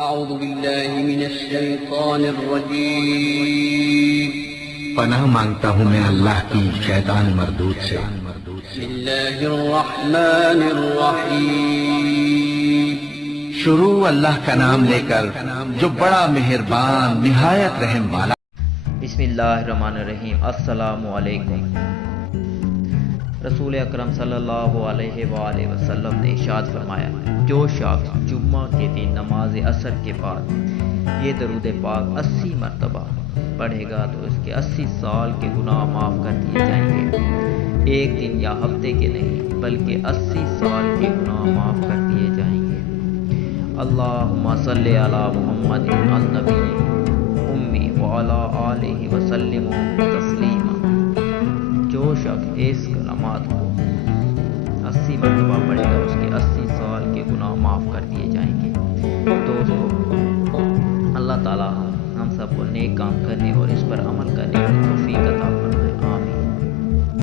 أعوذ بالله من الشيطان الرجيم. پناہ مانگتا ہوں میں اللہ کی شیطان مردود سے. بسم الله الرحمن الرحيم. شروع اللہ کا نام لے کر جو بڑا مہربان نہایت رحم والا. بسم اللہ الرحمن الرحیم. السلام علیکم. رسول اکرم صلی اللہ علیہ وآلہ وسلم نے ارشاد فرمایا، جو شخص جمعہ کے دن نماز عصر کے بعد یہ درود پاک 80 مرتبہ پڑھے گا تو اس کے 80 سال کے گناہ معاف کر دیے جائیں گے. ایک دن یا ہفتے کے نہیں بلکہ 80 سال کے گناہ معاف کر دیے جائیں گے. اللہم صلی علی محمد النبی امی وعلی آلہ وسلم تسلیما. جو شخص اس کلمات کو 80 مرتبہ پڑھے گا اس کے 80 سال کے گناہ معاف کر دیے جائیں گے. دوستو، اللہ تعالی ہم سب کو نیک کام کرنے اور اس پر عمل کرنے کی توفیق